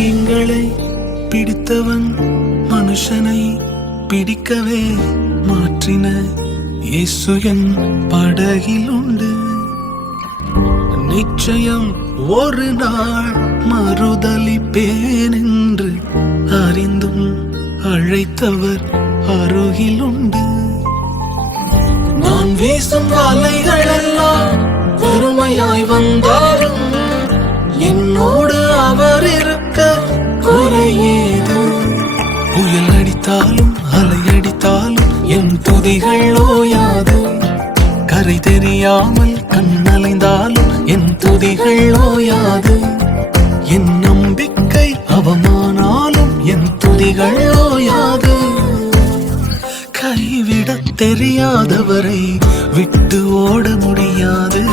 மீன்களை பிடித்தவன் மனுஷனை பிடிக்கவே மாற்றின இயேசு என் படகில் உண்டு. நிச்சயம் ஒரு நாள் மறுதலிப்பேன் என்று அறிந்தும் அழைத்தவர் அருகில் உண்டு. நான் வீசும் வலைகள் எல்லாம் வெறுமையாய் வந்தாலும் என்னோடு அவர் இருக்க குறையேது. புயல் அடித்தாலும் அலை அடித்தாலும் என் துதிகள் ஓயாது. கரை தெரியாமல் கண்ணலைந்தாலும் என் துதிகள் ஓயாது. என் நம்பிக்கை அவமானாலும் என் துதிகள் ஓயாது. கைவிடத் தெரியாதவரை விட்டு ஓட முடியாது.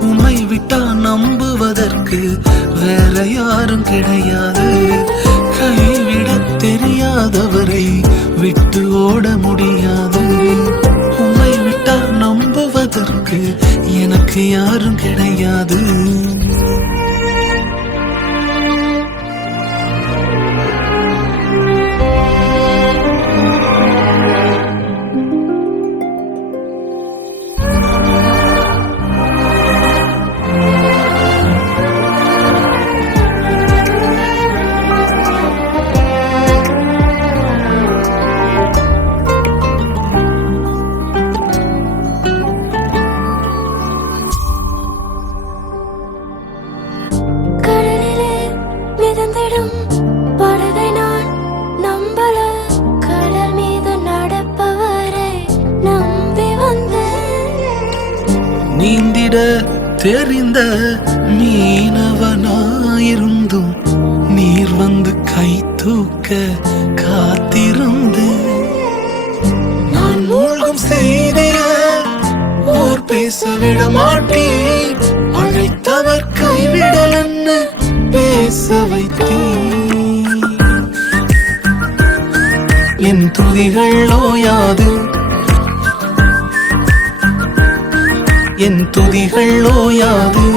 உம்மை விட்டா நம்புவதற்கு வேற யாரும் கிடையாது. கைவிடத் தெரியாதவரை விட்டு ஓட முடியாது. உம்மை விட்டா நம்புவதற்கு எனக்கு யாரும் கிடையாது. படகை நான் நம்பல, கடல் மீது நடப்பவரை நம்பி வந்தேன். நீந்திட தெரிந்த மீனவனாயிருந்தும் நீர் வந்து கை தூக்க காத்திருந்து. நான் மூழ்கும் செய்திய ஓர் பேச விட மாட்டேன். அழைத்தவர் கைவிடலன்னு பேச வைத்தேன். என் துதிகள் ஓயாது. என் துதிகள் ஓயாது.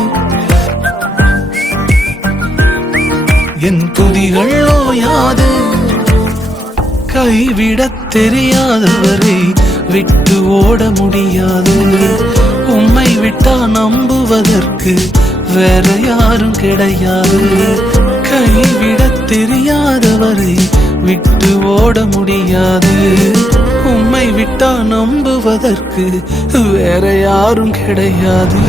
என் துதிகள் ஓயாது. கைவிடத் தெரியாதவரை விட்டு ஓட முடியாது. உம்மை விட்டா நம்புவதற்கு வேற யாரும் கிடையாது. கைவிடத் தெரியாதவரை விட்டு ஓட முடியாது. உம்மை விட்டா நம்புவதற்கு வேற யாரும் கிடையாது.